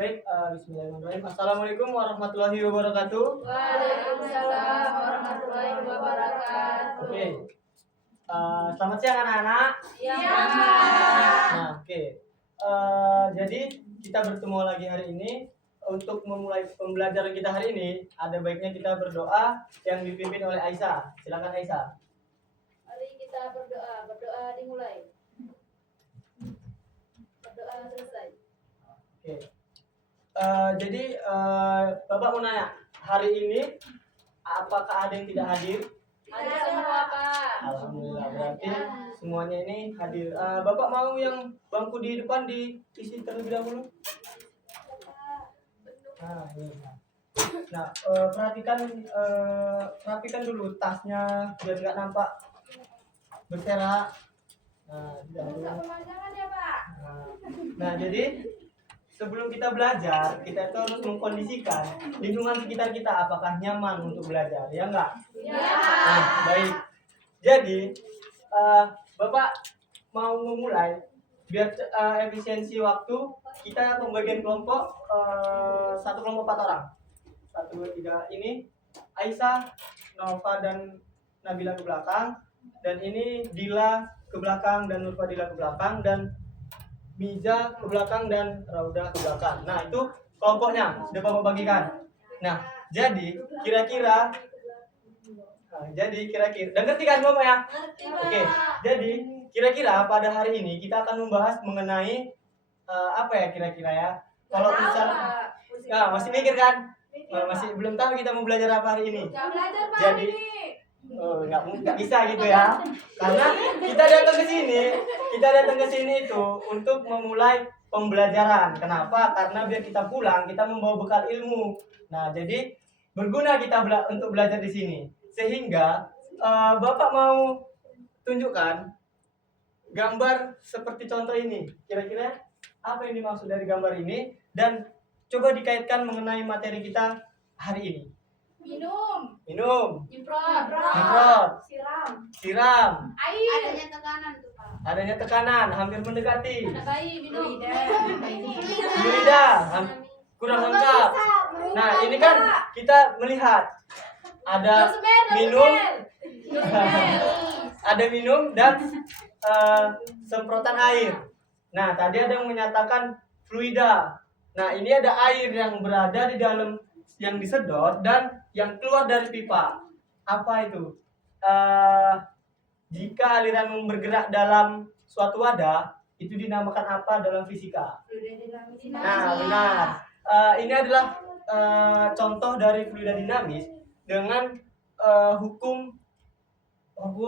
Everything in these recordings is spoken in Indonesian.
Baik, bismillahirrahmanirrahim. Assalamualaikum warahmatullahi wabarakatuh. Waalaikumsalam warahmatullahi wabarakatuh. Oke. Selamat siang anak-anak. Ya. Nah, oke. Jadi kita bertemu lagi hari ini. Untuk memulai pembelajaran kita hari ini, ada baiknya kita berdoa yang dipimpin oleh Aisyah. Silakan Aisyah. Mari kita berdoa. Berdoa dimulai. Berdoa selesai. Oke. Jadi Bapak mau nanya, hari ini apakah ada yang tidak hadir? Ada semua, Pak. Alhamdulillah, berarti semuanya ini hadir. Bapak mau yang bangku di depan diisi terlebih dahulu? Nah, ini. Nah, perhatikan dulu tasnya biar nggak nampak berserak. Nah, Rusak pemandangan ya, Pak. nah, jadi sebelum kita belajar, kita itu harus mengkondisikan lingkungan sekitar kita apakah nyaman untuk belajar, ya enggak? Ya. Nah, baik. Jadi, Bapak mau memulai biar efisiensi waktu, kita pembagian kelompok satu kelompok 4 orang. 1, 2, 3 ini Aisyah, Nova dan Nabila ke belakang, dan ini Dila ke belakang dan Nurfadila ke belakang, dan Miza ke belakang dan Rauda ke belakang. Nah, itu kelompoknya sudah Bapak bagikan. Nah, jadi kira-kira dan ngerti kan Bapak ya? Ngerti, Pak. Oke. Jadi kira-kira pada hari ini kita akan membahas mengenai apa ya kira-kira ya? Kalau misalnya masih mikir kan? Masih belum tahu kita mau belajar apa hari ini. Jangan belajar, Pak. Jadi nggak bisa gitu ya, karena kita datang ke sini itu untuk memulai pembelajaran. Kenapa? Karena biar kita pulang kita membawa bekal ilmu. Nah, jadi berguna kita untuk belajar di sini. Sehingga Bapak mau tunjukkan gambar seperti contoh ini. Kira-kira apa yang dimaksud dari gambar ini, dan coba dikaitkan mengenai materi kita hari ini. Minum. Nyemprot. Siram. Air. Adanya tekanan tuh, Pak. Adanya tekanan, hampir mendekati. Anak bayi minum. Lidah, kurang lengkap. Nah, ini kan kita melihat ada minum, dan semprotan air. Nah, tadi ada yang menyatakan fluida. Nah, ini ada air yang berada di dalam, yang disedot dan yang keluar dari pipa. Apa itu? Jika aliran bergerak dalam suatu wadah, itu dinamakan apa dalam fisika? Nah, benar. Ini adalah contoh dari fluida dinamis dengan hukum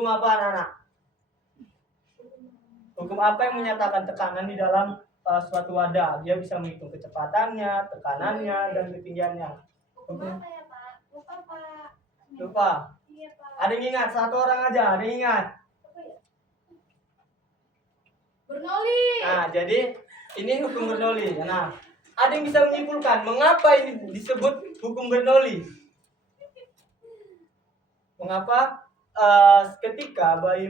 apa anak-anak? Hukum apa yang menyatakan tekanan di dalam suatu wadah? Dia bisa menghitung kecepatannya, tekanannya, dan ketinggiannya. Hukum apa ya, Pak? Lupa, Pak. Lupa? Iya, Pak. Ada yang ingat? Satu orang aja, ada yang ingat? Bernoulli. Nah, jadi ini hukum Bernoulli. Nah, ada yang bisa menyimpulkan mengapa ini disebut hukum Bernoulli? Mengapa ketika bayi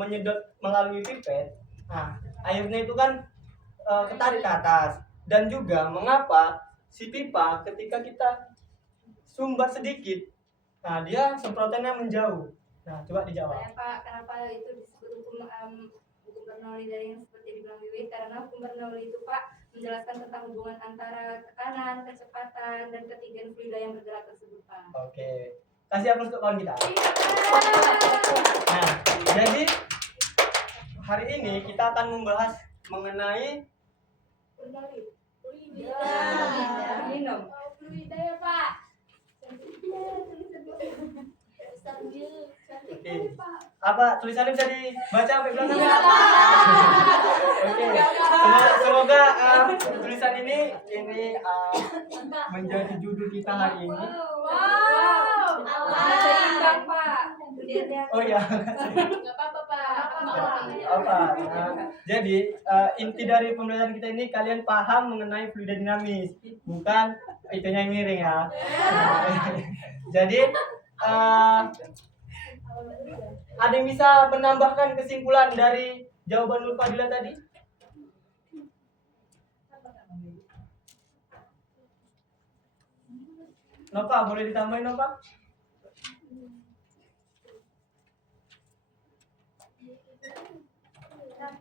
menyedot melalui pipet, nah, airnya itu kan ketarik ke atas, dan juga mengapa si pipa ketika kita sumbat sedikit, nah dia semprotannya menjauh. Nah, coba dijawab. Saya, Pak, kenapa itu disebut hukum Bernoulli dari yang seperti dibilang Wiwi? Karena hukum Bernoulli itu, Pak, menjelaskan tentang hubungan antara tekanan, kecepatan, dan ketinggian fluida yang bergerak tersebut, Pak. Oke. Kasih aplaus untuk kawan kita. Nah, jadi hari ini kita akan membahas mengenai Minum. Fluida ya Pak. Oke. Apa tulisannya bisa dibaca sampai belakang? Oke. Semoga tulisan ini menjadi judul kita hari ini. Wow. Ada seimbang, Pak. Oh ya. Enggak apa-apa Pak. Apa? Jadi inti dari pembelajaran kita ini kalian paham mengenai fluida dinamis, bukan itunya yang miring ya. Jadi ada yang bisa menambahkan kesimpulan dari jawaban Nur Fadila tadi? Nova, boleh ditambahin Nova?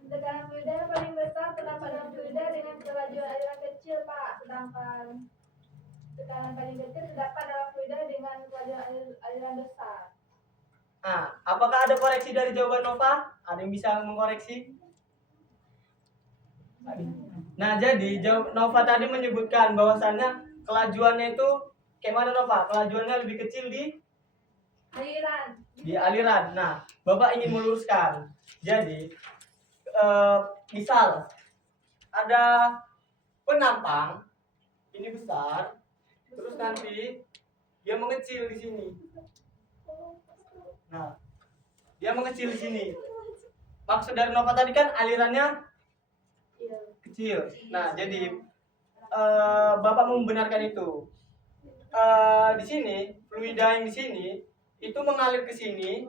Tekanan fluida yang paling besar terdapat dalam fluida dengan kelajuan aliran kecil Pak. Sedangkan tekanan paling kecil terdapat dalam fluida dengan kelajuan aliran besar. Nah, apakah ada koreksi dari jawaban Nova? Ada yang bisa mengkoreksi? Nah, jadi Nova tadi menyebutkan bahwasannya kelajuannya itu kayak mana Nova? Kelajuannya lebih kecil di aliran. Nah, Bapak ingin meluruskan. Jadi, misal ada penampang ini besar, terus nanti dia mengecil di sini. Nah, dia mengecil di sini. Maksud dari Nova tadi kan alirannya kecil. Nah, jadi Bapak membenarkan itu. Di sini fluida yang di sini itu mengalir ke sini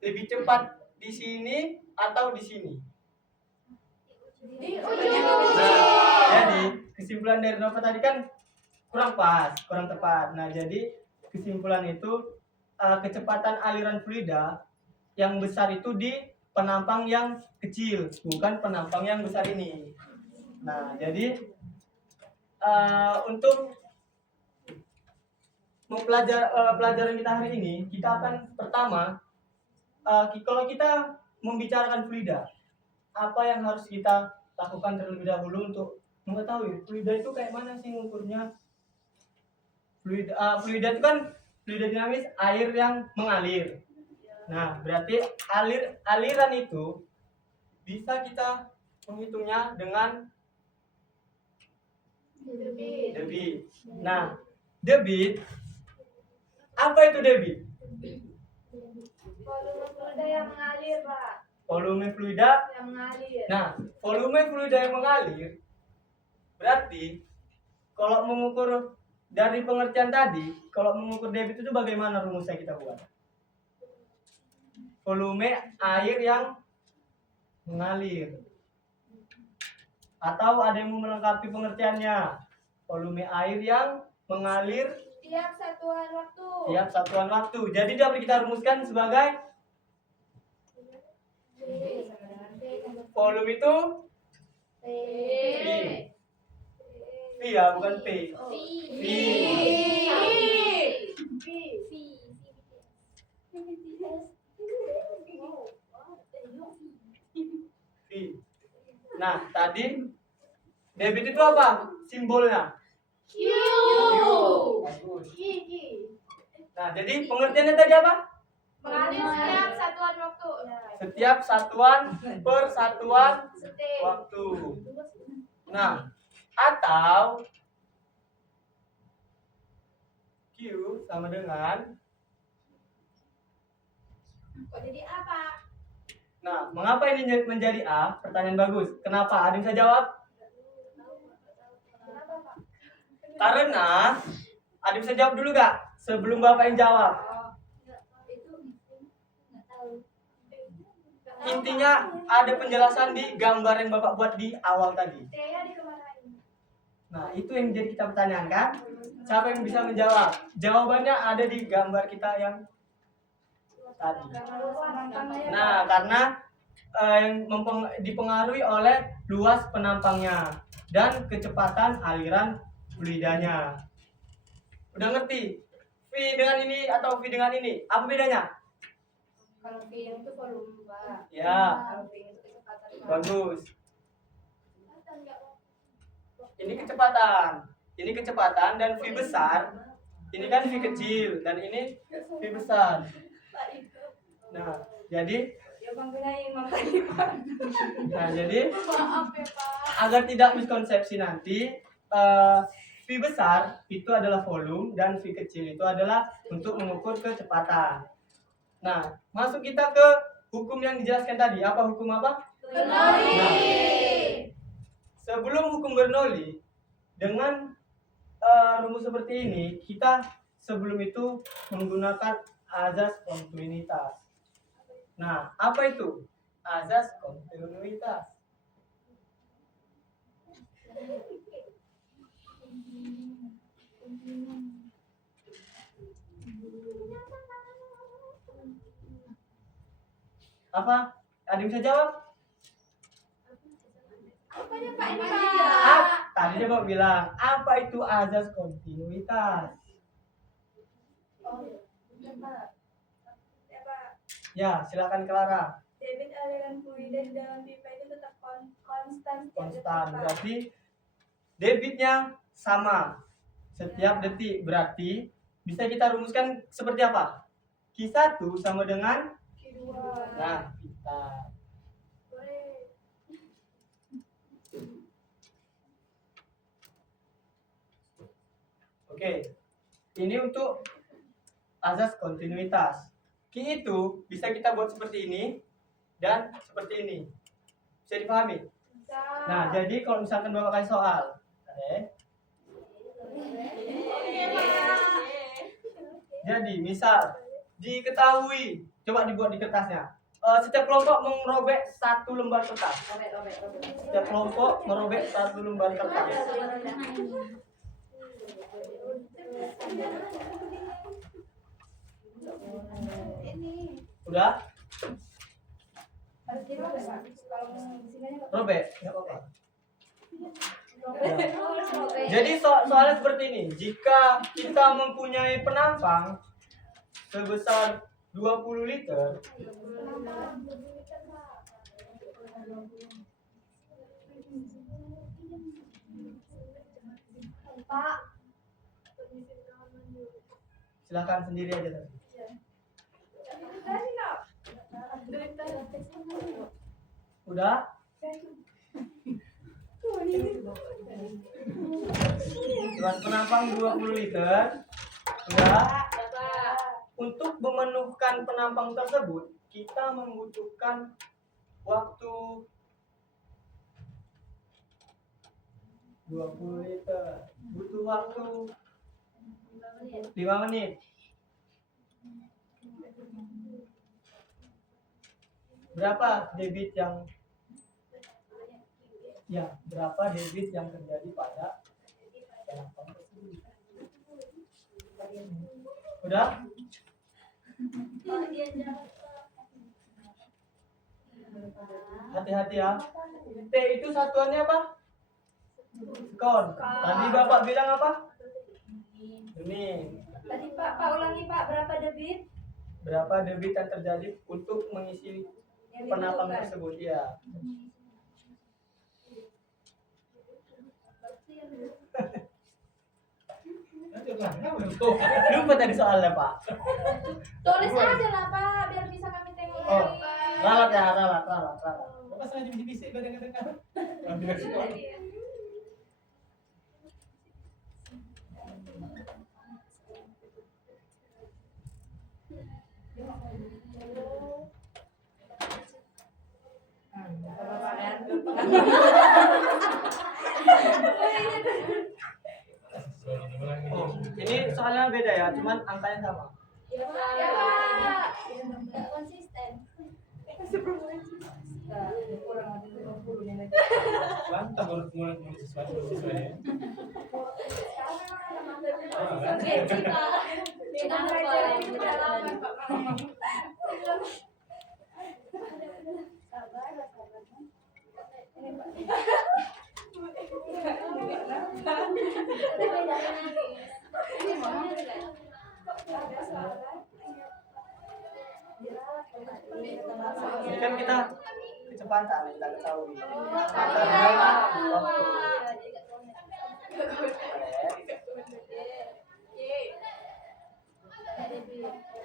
lebih cepat di sini atau di sini. Nah, jadi kesimpulan dari Nova tadi kan kurang pas, kurang tepat. Nah, jadi kesimpulan itu kecepatan aliran fluida yang besar itu di penampang yang kecil, bukan penampang yang besar ini. Nah, jadi untuk pelajaran kita hari ini, kita akan pertama, kalau kita membicarakan fluida, apa yang harus kita lakukan terlebih dahulu untuk mengetahui fluida itu kayak mana sih ngukurnya? Fluida itu kan fluida dinamis, air yang mengalir. Nah, berarti aliran itu bisa kita menghitungnya dengan debit. Nah, debit, apa itu debit? Volume fluida yang mengalir Pak. Volume fluida Yang mengalir. Nah, volume fluida yang mengalir berarti kalau mengukur dari pengertian tadi, kalau mengukur debit itu bagaimana rumusnya kita buat? Volume air yang mengalir. Atau ada yang mau melengkapi pengertiannya? Volume air yang mengalir Tiap satuan waktu. tiap satuan waktu. Jadi dapat kita rumuskan sebagai volume itu P. V ya, bukan P. V. V. Nah, tadi debit itu apa? Simbolnya. Q. Bagus. Nah, jadi pengertiannya tadi apa? Mengalir setiap satuan waktu. Setiap satuan per satuan Setiap. waktu. Nah, atau Q sama dengan. Kok jadi apa? Nah, mengapa ini menjadi A? Pertanyaan bagus. Kenapa? Ada yang bisa jawab? Kenapa Pak? Karena, ada yang bisa jawab dulu gak? Sebelum Bapak yang jawab. Intinya ada penjelasan di gambar yang Bapak buat di awal tadi. T-nya dikemanain? Nah, itu yang jadi kita pertanyakan kan? Siapa yang bisa menjawab? Jawabannya ada di gambar kita yang tadi. Nah, karena yang dipengaruhi oleh luas penampangnya dan kecepatan aliran fluidanya. Udah ngerti? V dengan ini atau V dengan ini? Apa bedanya? Kalau V yang itu volume, Pak. Ya, Kalau V itu kecepatan, Pak. bagus. Ini kecepatan. Ini kecepatan dan V besar. Ini kan V kecil dan ini V besar. Nah, jadi Maaf ya Pak. agar tidak miskonsepsi nanti, V besar itu adalah volume dan V kecil itu adalah untuk mengukur kecepatan. Nah, masuk kita ke hukum yang dijelaskan tadi. Apa hukum apa? Bernoulli. Nah, sebelum hukum Bernoulli, dengan rumus seperti ini, kita sebelum itu menggunakan azas kontinuitas. Nah, apa itu azas kontinuitas? Apa? Ada yang bisa jawab? Apa ya Pak ini Tadi coba bilang, apa itu azas kontinuitas? Ya, silakan Clara. Debit aliran fluida di dalam pipa itu tetap konstan. Konstan, berarti debitnya sama setiap detik. Berarti bisa kita rumuskan seperti apa? Q1 sama dengan, Q2. nah, kita. Oke, ini untuk azas kontinuitas. Q itu bisa kita buat seperti ini dan seperti ini. Bisa dipahami? Nah, jadi kalau misalkan Bapak kasih soal, jadi misal diketahui, coba dibuat di kertasnya. Setiap kelompok merobek satu lembar kertas. Setiap kelompok merobek satu lembar kertas. Udah? Harus dirobek, Pak. Kalau di sini nggak Robek? Nggak apa-apa. robek. Jadi soalnya seperti ini. Jika kita mempunyai penampang sebesar 20 liter, Pak. silakan sendiri aja tadi. Udah? Buat penampang 20 liter. Udah? Untuk memenuhkan penampang tersebut, kita membutuhkan waktu 20 liter. Butuh waktu 5 menit. Berapa debit yang terjadi pada penampang tersebut? Udah? Hati-hati ya. T itu satuannya apa? Skon. Tadi Bapak bilang apa? Ini. Tadi Pak ulangi Pak, berapa debit Berapa debit yang terjadi untuk mengisi yang penampang dibutuhkan? tersebut? Ya. Lupa tadi soalnya, Pak. Tulis aja lah Pak, biar bisa kami tengok. Oh, ralat ya, ralat. Bapak sengaja bisik-bisik kadang-kadang. Oh, ini soalnya beda ya, cuman angkanya sama. Ya Pak. Nggak konsisten. Kurang ada 50 nya lagi. Mantap kalau mulai sesuatu sesuai ya. Kita belajar ini udah lama Pak. Ini kan kita kecepatan kita ketahui.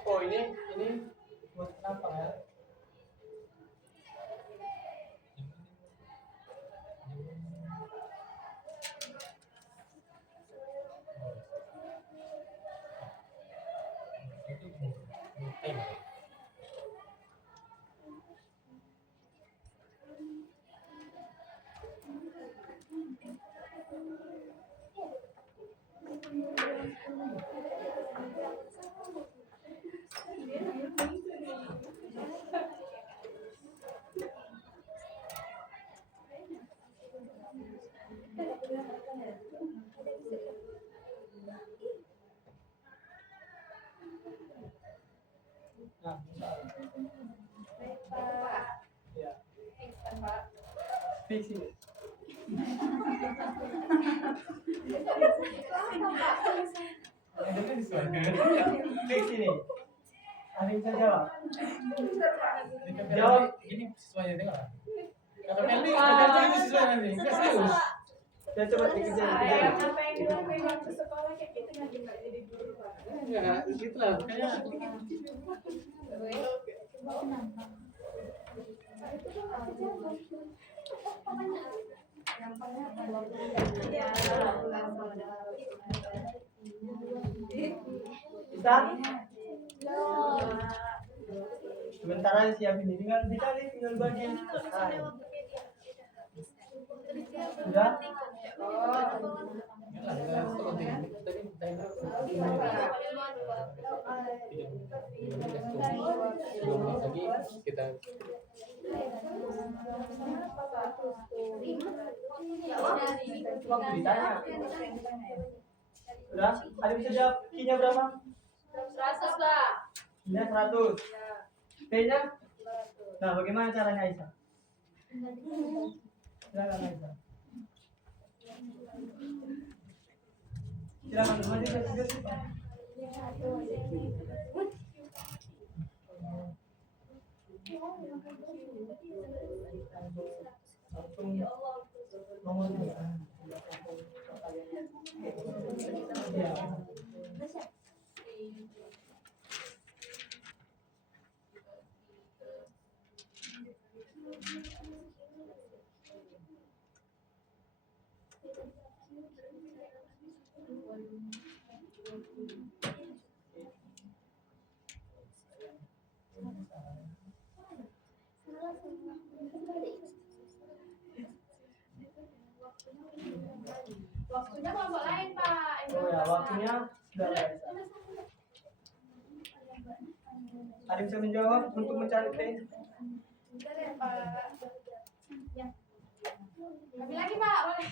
Oh ini buat apa ya? Nah, Baik, Pak. ya, Fix kan, Pak? fix ini. Fix ini. Ada yang bisa jawab? Jawab ini sesuai dengan. Kalau Melly kerja itu sesuai dengan ini. Enggak serius. Ya coba dikerjain. Apa yang dilakuin waktu sekolah kayak gitu nggak juga jadi guru Pak? Enggak, gitu lah. Kayak Bisa? Sebentar aja siapin ini. Tinggal tinggal bagi. Nah. Sudah? kita Waktu ditanya. Sudah? Ada bisa jawab Q-nya berapa? 100, Pak. Q-nya 100. T-nya? Nah, bagaimana caranya Aisyah? Silakan Aisyah. Silakan maju. Waktunya kelompok lain Pak. Oh ya, waktunya sudah. Ada yang bisa menjawab untuk mencari T? Bentar ya Pak. Ambil lagi Pak, boleh.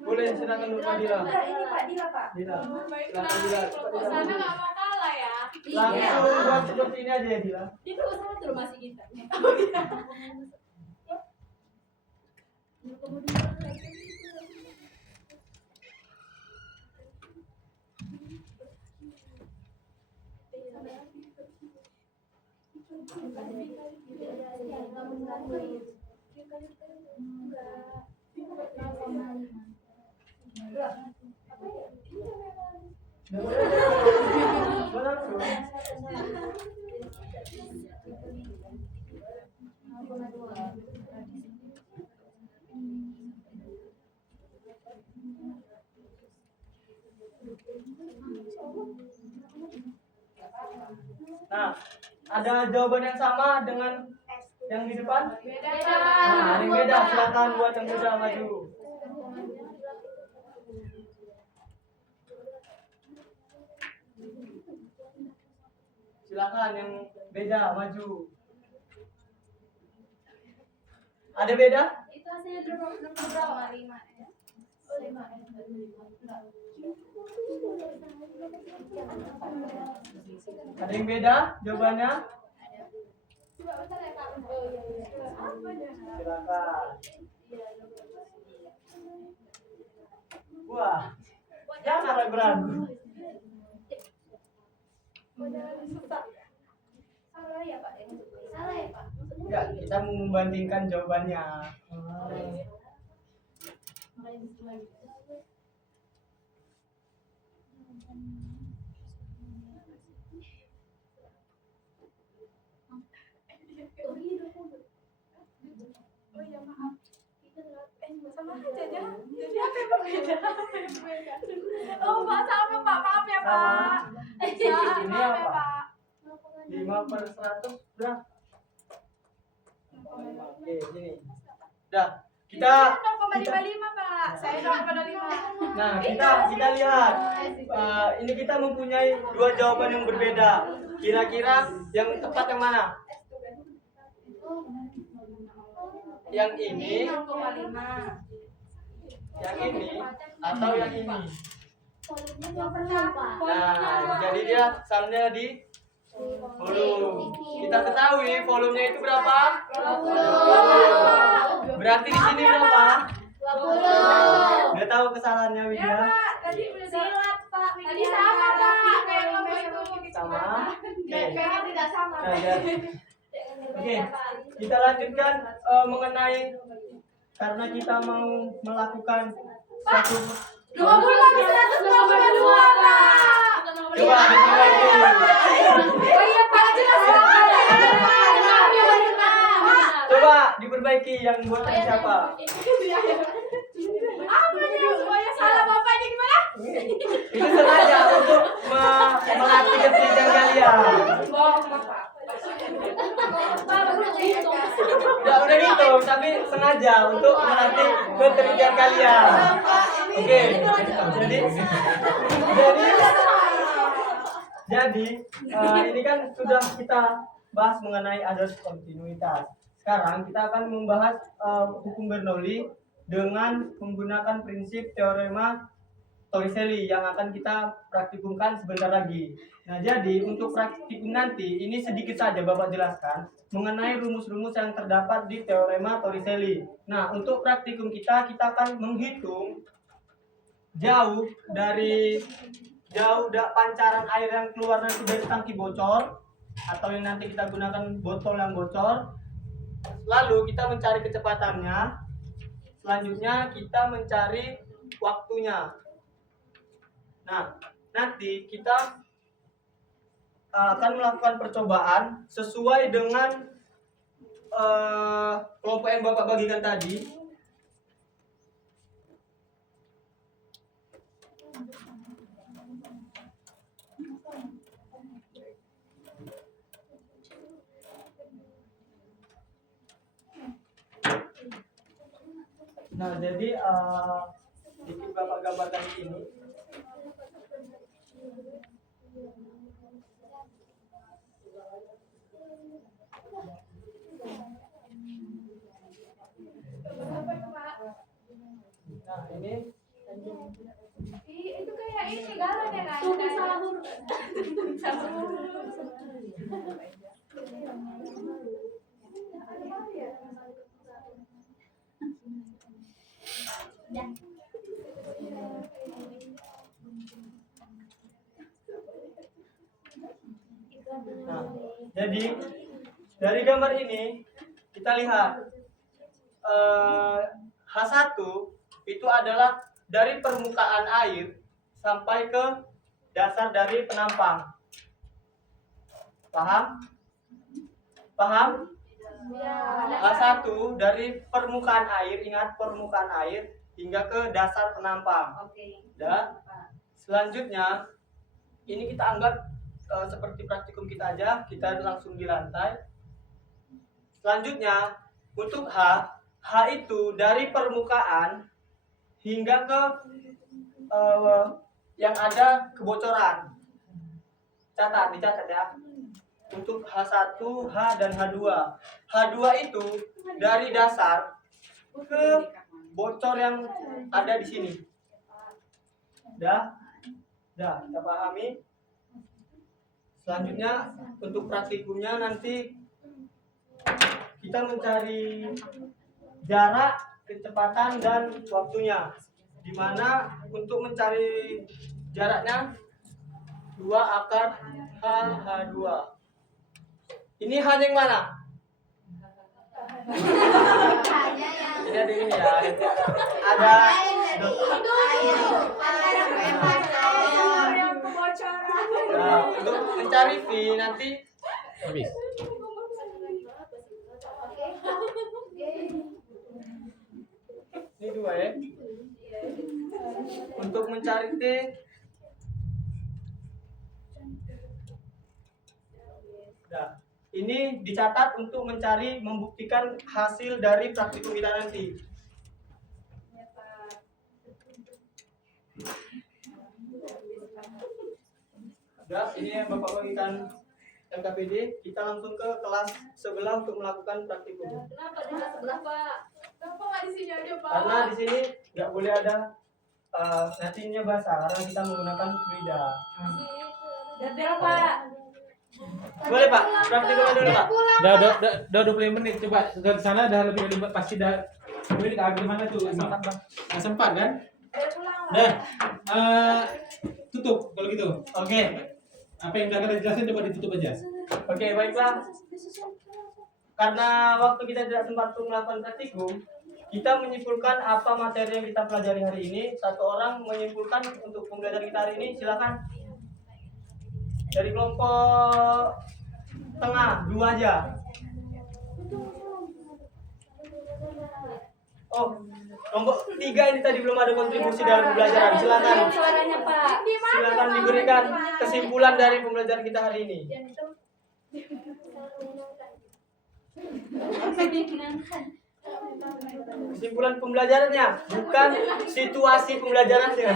Boleh, silakan Bu Fadila. Ini Pak Dila Pak. Dila. Baiklah, Silakan Dila. kelompok sana nggak mau kalah ya. Langsung buat seperti ini aja ya Dila. Di kelompok sana tuh masih kita. Nah, ada jawaban yang sama dengan yang di depan? Beda. Nah, ada yang beda, silakan buat yang beda maju. Silakan yang beda maju. Ada beda? Itu hasilnya nomor berapa? 5 ya. Oh, 5. Ada yang beda jawabannya? Coba bentar ya Kak. Oh iya. Silakan. Wah, jangan ragu-ragu. Salah ya Pak? Salah ya Pak? Ya, kita mau membandingkan jawabannya. Oh iya maaf. Sama aja ya. Jadi apa yang berbeda? Oh Pak, sama Pak, maaf ya Pak. Ini Maaf ya apa? Pak. 5/100 berapa? Oke, gini. Dah, kita 0,55 Pak. Saya 0,5. nah, kita lihat. Ini kita mempunyai dua jawaban yang berbeda. Kira-kira yang tepat yang mana? Yang ini, 0,5. yang ini, atau yang ini? Yang pertama. Nah, jadi dia salahnya di volume. Kita ketahui volumenya itu berapa? 20. Berarti di sini berapa? 20. Nggak tahu kesalahannya Ya Widya. Pak, tadi udah Silat, Pak. Tadi sama Pak. Kayak kelompok itu. Sama. Kayaknya tidak sama. Nah, jadi. Oke, kita lanjutkan mengenai karena kita mau melakukan satu 20 lebih 122 Pak. coba diperbaiki. Oh iya Pak, jelas Pak. Coba diperbaiki yang buatan siapa? Apa nih? Semuanya salah Bapak ini gimana? Itu sengaja untuk melatih ketelitian kalian. Bohong Bapak. Udah gitu, tapi sengaja untuk melatih ketelitian kalian. Oke, jadi ini kan sudah kita bahas mengenai azas kontinuitas. Sekarang kita akan membahas hukum Bernoulli dengan menggunakan prinsip teorema Torricelli yang akan kita praktikumkan sebentar lagi. Nah, jadi untuk praktikum nanti ini sedikit saja Bapak jelaskan mengenai rumus-rumus yang terdapat di teorema Torricelli. Nah, untuk praktikum kita akan menghitung jauh pancaran air yang keluar nanti dari tangki bocor atau yang nanti kita gunakan botol yang bocor. Lalu kita mencari kecepatannya. Selanjutnya kita mencari waktunya. Nah, nanti kita akan melakukan percobaan sesuai dengan kelompok yang Bapak bagikan tadi. Nah, jadi sedikit Bapak gambarkan di sini. Nah, ini Itu kayak ini galon ya kan? Tuh sahur. Nah, jadi dari gambar ini kita lihat H1 itu adalah dari permukaan air sampai ke dasar dari penampang. Paham? Paham? H1 dari permukaan air, ingat permukaan air hingga ke dasar penampang. Oke. Dan selanjutnya ini kita anggap seperti praktikum kita aja, kita langsung di lantai. Selanjutnya untuk H itu dari permukaan hingga ke yang ada kebocoran. Dicatat ya. Untuk H1, H dan H2. H2 itu dari dasar ke bocor yang ada di sini. Dah, kita pahami. Selanjutnya untuk praktikumnya nanti kita mencari jarak, kecepatan dan waktunya. Di mana untuk mencari jaraknya 2 akar H2. Ini H yang mana? Ini ada ini ya. Ada mencari V nanti Habis. Oke. ini 2 ya. Untuk mencari T nah, ini dicatat untuk mencari membuktikan hasil dari praktikum kita nanti. Udah, ini yang Bapak bagikan LKPD. Kita langsung ke kelas sebelah untuk melakukan praktikum. Kenapa dengan sebelah Pak? Kenapa nggak di sini aja, Pak? Karena di sini nggak boleh ada nantinya basah karena kita menggunakan fluida. Detail Pak. Boleh Pak, praktikumnya dulu Pak. Udah 20 menit coba ke sana dah lebih dari pasti dah. Ini agak mana tuh? Nggak sempat kan? Dah. Tutup kalau gitu. Oke, Apa yang udah dijelasin coba ditutup aja. oke baiklah. Karena waktu kita tidak sempat untuk melakukan praktikum, kita menyimpulkan apa materi yang kita pelajari hari ini. Satu orang menyimpulkan untuk pembelajaran kita hari ini, silakan. Dari kelompok tengah, 2 aja. Oh, kelompok 3 ini tadi belum ada kontribusi dalam pembelajaran. Silakan. Suaranya Pak. Silakan diberikan kesimpulan dari pembelajaran kita hari ini. Kesimpulan pembelajarannya, bukan situasi pembelajarannya.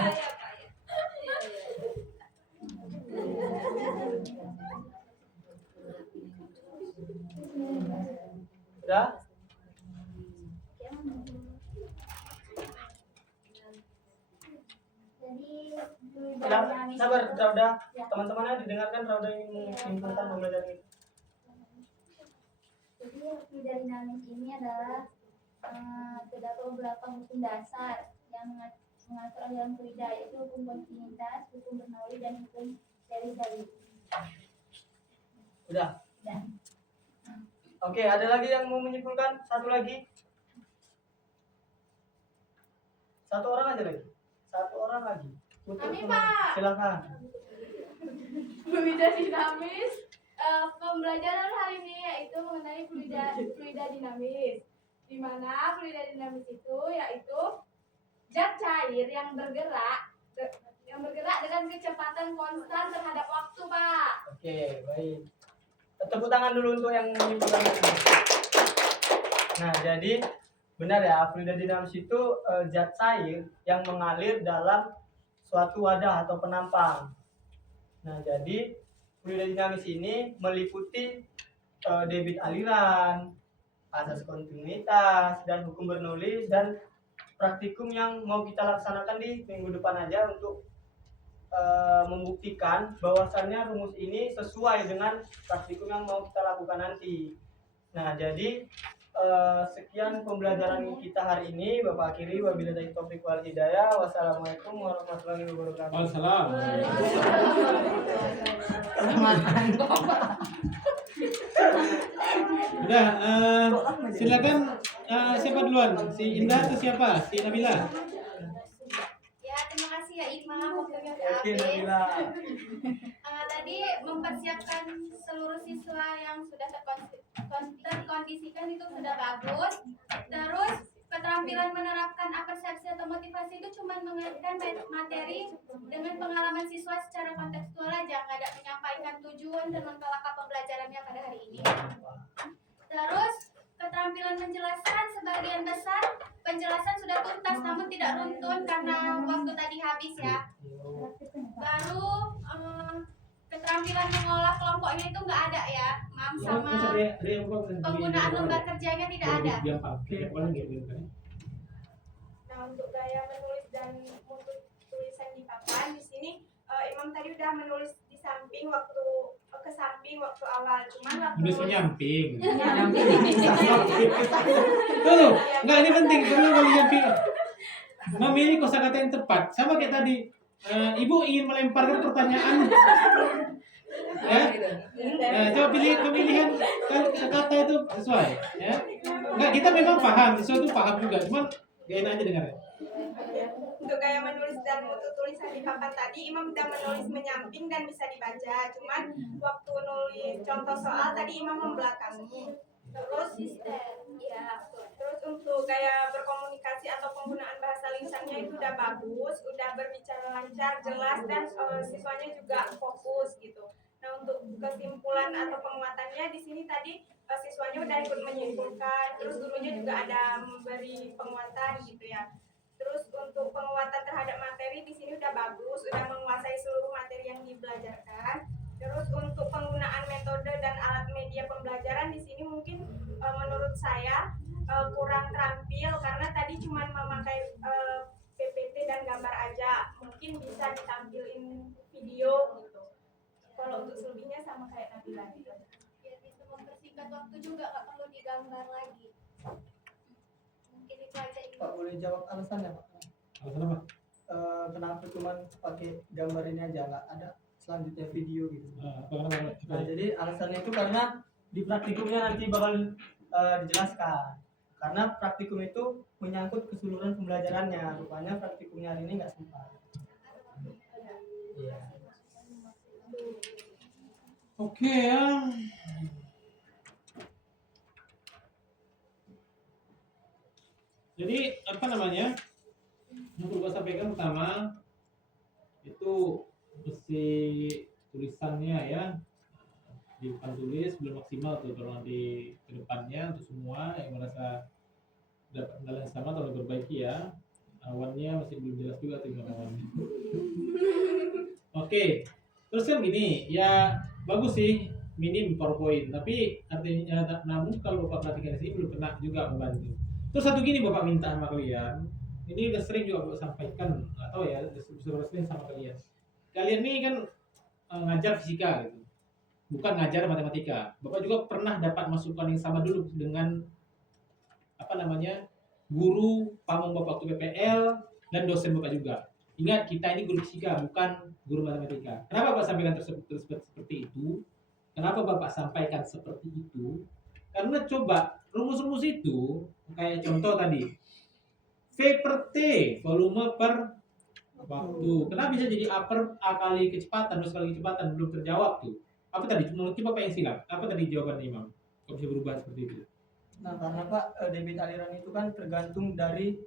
Sudah? Sudah, sabar, sudah. Teman-temannya didengarkan, sudah ingin menyimpulkan pembelajaran itu. Jadi fluida dinamis ini adalah terdapat beberapa hukum dasar yang mengatur aliran fluida, yaitu hukum kontinuitas, hukum Bernoulli, dan hukum seri-seri. Sudah. Ya. Oke, ada lagi yang mau menyimpulkan? Satu lagi. Satu orang aja lagi. Satu orang lagi. Kami, Pak. Silakan. Fluida dinamis. Pembelajaran hari ini yaitu mengenai fluida dinamis. Di mana fluida dinamis itu yaitu zat cair yang bergerak dengan kecepatan konstan terhadap waktu, Pak. Oke, baik. Tepuk tangan dulu untuk yang menyimpulkan. Nah, jadi benar ya, fluida dinamis itu zat cair yang mengalir dalam suatu wadah atau penampang. Nah, jadi fluida dinamis ini meliputi debit aliran, asas kontinuitas, dan hukum Bernoulli, dan praktikum yang mau kita laksanakan di minggu depan aja untuk membuktikan bahwasannya rumus ini sesuai dengan praktikum yang mau kita lakukan nanti. Nah, jadi sekian pembelajaran kita hari ini. Bapak akhiri, wabillahi taufiq wal hidayah. Wassalamualaikum warahmatullahi wabarakatuh. Waalaikumsalam. Udah, silakan siapa duluan? Si Indah atau siapa? Si Nabila? Ya, terima kasih ya Imam, waktunya udah Oke, habis. Nabila. Tadi mempersiapkan seluruh siswa yang sudah terkondisikan itu sudah bagus. Terus keterampilan menerapkan apersepsi atau motivasi itu cuma mengaitkan materi dengan pengalaman siswa secara kontekstual aja, nggak ada menyampaikan tujuan dan langkah-langkah pembelajarannya pada hari ini. Terus keterampilan menjelaskan, sebagian besar penjelasan sudah tuntas namun tidak runtun karena waktu tadi habis ya. Baru keterampilan mengolah kelompoknya itu nggak ada ya, Mam, sama penggunaan lembar kerjanya tidak ada. Nah, untuk gaya menulis dan mutu tulisan di papan di sini Imam tadi udah menulis di samping waktu ke samping waktu awal, cuman waktu Nulisnya nyamping. Tunggu, enggak ini penting. Tunggu kalau nyamping. Memilih kosakata yang tepat. Sama kayak tadi. Ibu ingin melemparkan pertanyaan. Ya. Nah, coba pilih pemilihan kata itu sesuai. Ya. Enggak, kita memang paham. Siswa itu paham juga. Cuman Gak enak aja dengarnya. Untuk gaya menulis dan mutu tulisan di papan tadi, Imam sudah menulis menyamping dan bisa dibaca. Cuman waktu nulis contoh soal tadi Imam membelakangi. Terus terus untuk gaya berkomunikasi atau penggunaan bahasa lisannya itu udah bagus, udah berbicara lancar, jelas, dan siswanya juga fokus gitu. Nah, untuk kesimpulan atau penguatannya di sini tadi siswanya udah ikut menyimpulkan, terus gurunya juga ada memberi penguatan gitu ya. Terus untuk penguatan terhadap materi di sini udah bagus, udah menguasai seluruh materi yang dibelajarkan. Terus untuk penggunaan metode dan alat media pembelajaran di sini mungkin menurut saya kurang terampil karena tadi cuma memakai PPT dan gambar aja. Mungkin bisa ditampilin video gitu. Kalau untuk selebihnya sama kayak Nabila gitu. Biar bisa mempersingkat waktu juga, nggak perlu digambar lagi. Mungkin itu aja. Pak boleh jawab alasannya Pak? Alasan apa? Kenapa cuman pakai gambar ini aja, nggak ada selanjutnya video gitu? Nah, jadi alasannya itu karena di praktikumnya nanti bakal dijelaskan. Karena praktikum itu menyangkut keseluruhan pembelajarannya. Rupanya praktikumnya hari ini nggak sempat. Iya. Oke ya. Jadi apa namanya? Yang perlu saya sampaikan pertama itu mesti tulisannya ya, di depan tulis belum maksimal tuh, kalau nanti ke depannya untuk semua yang merasa dapat kendala yang sama tolong diperbaiki ya. Awannya masih belum jelas juga tuh awannya. Oke, terus kan gini ya, bagus sih minim PowerPoint, tapi artinya namun kalau Bapak perhatikan di sini belum kena juga membantu. Terus satu gini Bapak minta sama kalian, ini udah sering juga Bapak sampaikan, atau ya sudah sering sama kalian. Kalian ini kan ngajar fisika gitu, bukan ngajar matematika. Bapak juga pernah dapat masukan yang sama dulu dengan apa namanya guru pamong Bapak waktu PPL dan dosen Bapak juga. Ingat, kita ini guru fisika, bukan guru matematika. Kenapa Bapak sampaikan seperti itu? Kenapa Bapak sampaikan seperti itu? Karena coba rumus-rumus itu, kayak contoh tadi, V per T, volume per waktu. Kenapa bisa jadi A per A kali kecepatan, terus kali kecepatan? Belum terjawab tuh. Apa tadi? Menurut Bapak yang silap? Apa tadi jawabannya Imam? Kok bisa berubah seperti itu? Nah, karena Pak debit aliran itu kan tergantung dari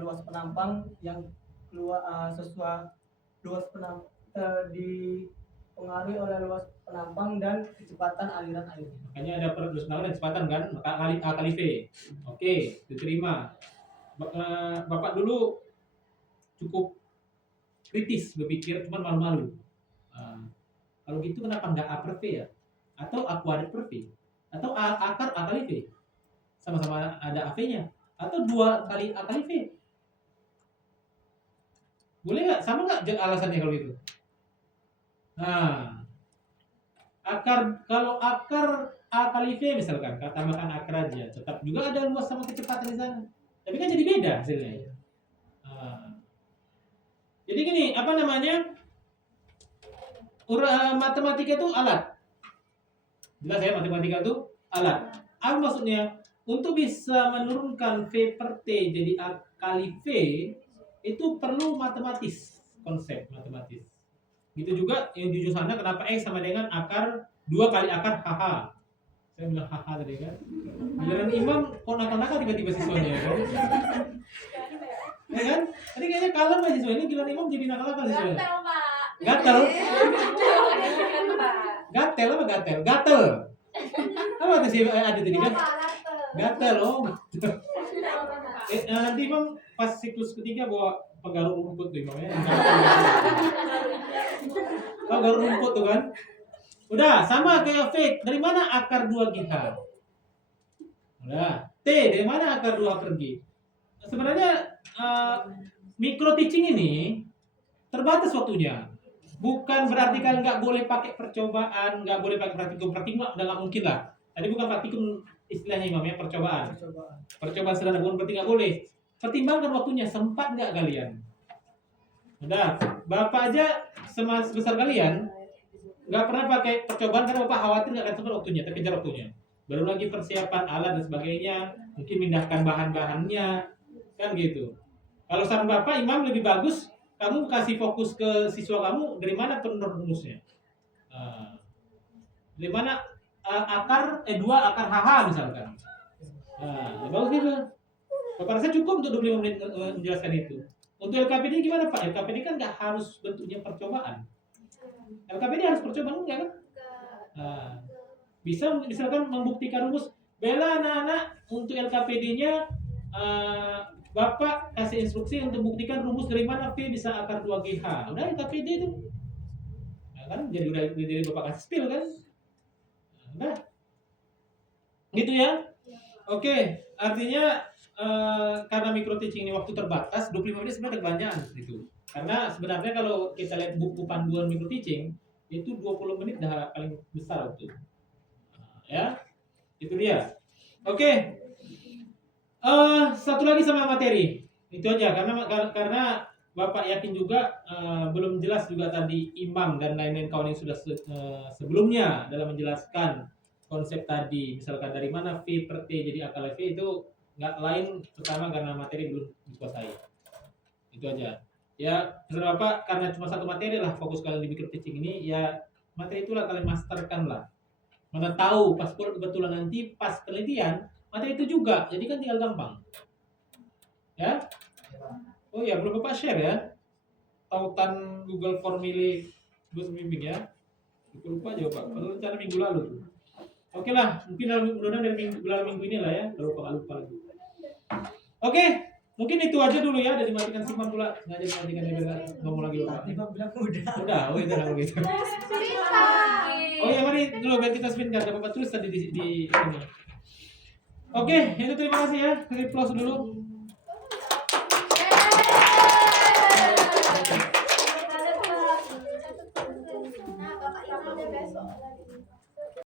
luas penampang yang keluar sesuai luas dipengaruhi oleh luas penampang dan kecepatan aliran air. Makanya ada luas penampang dan kecepatan kan, maka A kali V. Oke, diterima. Bapak dulu cukup kritis berpikir, cuman malu-malu. Kalau gitu kenapa nggak A per V ya? Atau A kuadrat per V? Atau akar A kali V? Sama-sama ada AV-nya. Atau 2 kali A kali V? Boleh nggak? Sama nggak alasannya kalau itu? Nah, kalau akar A kali V misalkan, tambahkan akar aja, tetap juga ada luas sama kecepatan di sana. Tapi kan jadi beda hasilnya. Nah, jadi gini, apa namanya? Matematika itu alat. Jelas ya, matematika itu alat. Apa maksudnya? Untuk bisa menurunkan V per T jadi A kali V, itu perlu matematis, konsep matematis. Gitu juga yang jujur sana, kenapa X sama dengan akar 2 kali akar HH. Saya bilang HH tadi kan. Giliran Imam kok nakal-nakal tiba-tiba siswanya kan. Ya kan? Tadi kayaknya kalem aja siswa ini, giliran Imam jadi nakal-nakal siswanya. Gatel, Pak. Gatel? Pak. Gatel apa gatel? Gatel. Apa kata si Adit tadi kan? Gatel, oh. Nanti Imam pas siklus ketiga bawa penggaruk rumput tuh Imam ya. Penggaruk rumput tuh kan. Udah, sama kayak V. Dari mana akar 2GH? Udah. T, dari mana akar 2 per G? Sebenarnya micro teaching ini terbatas waktunya. Bukan berarti kan nggak boleh pakai percobaan, nggak boleh pakai praktikum udah nggak mungkin lah. Tadi bukan praktikum istilahnya Imam ya, percobaan. Percobaan sederhana, bukan berarti nggak boleh. Pertimbangkan waktunya, sempat nggak kalian? Udah, Bapak aja sebesar kalian nggak pernah pakai percobaan karena Bapak khawatir nggak akan sempat waktunya, terkejar waktunya. Baru lagi persiapan alat dan sebagainya, mungkin pindahkan bahan-bahannya. Kan gitu. Kalau saran Bapak, Imam lebih bagus kamu kasih fokus ke siswa kamu dari mana penurun rumusnya. Dari mana akar 2 akar HH misalkan. Ya bagus gitu. Bapak rasa cukup untuk 25 menit menjelaskan itu. Untuk LKPD gimana Pak? LKPD kan nggak harus bentuknya percobaan. LKPD harus percobaan enggak kan? Bisa misalkan membuktikan rumus. Bela anak-anak untuk LKPD-nya Bapak kasih instruksi untuk buktikan rumus dari mana V bisa akar 2GH. Udah LKPD itu. Nah, kan jadi Bapak kasih spill kan? Udah. Gitu ya. Oke, artinya karena micro teaching ini waktu terbatas, 25 menit sebenarnya kebanyakan gitu. Karena sebenarnya kalau kita lihat buku panduan micro teaching itu 20 menit dah paling besar itu. Ya. Itu dia. Oke. Satu lagi sama materi. Itu aja karena Bapak yakin juga belum jelas juga tadi Imam dan lain-lain kawan yang sudah sebelumnya dalam menjelaskan konsep tadi, misalkan dari mana V per T jadi akar V itu nggak lain pertama karena materi belum dikuasai. Itu aja. Ya, terserah Bapak karena cuma satu materi lah fokus kalian di micro teaching ini, ya materi itulah kalian masterkan lah. Mana tahu pas kebetulan nanti pas penelitian materi itu juga, jadi kan tinggal gampang. Ya. Oh ya, belum Bapak share ya. Tautan Google Form milik Gus Bimbing ya. Lupa aja Pak, padahal rencana minggu lalu tuh. Oke lah, mungkin mudah-mudahan dari minggu ini lah ya, kalau lupa lagi. Oke, mungkin itu aja dulu ya, dari matikan simpan pula, sengaja matikan dia ngomong lagi Bapak. Bilang udah. Oh itu lah begitu. Oh ya mari dulu biar kita spin card, Bapak tulis tadi di ini. Oke, itu terima kasih ya, kita close dulu. Nah, Bapak Imam besok lagi.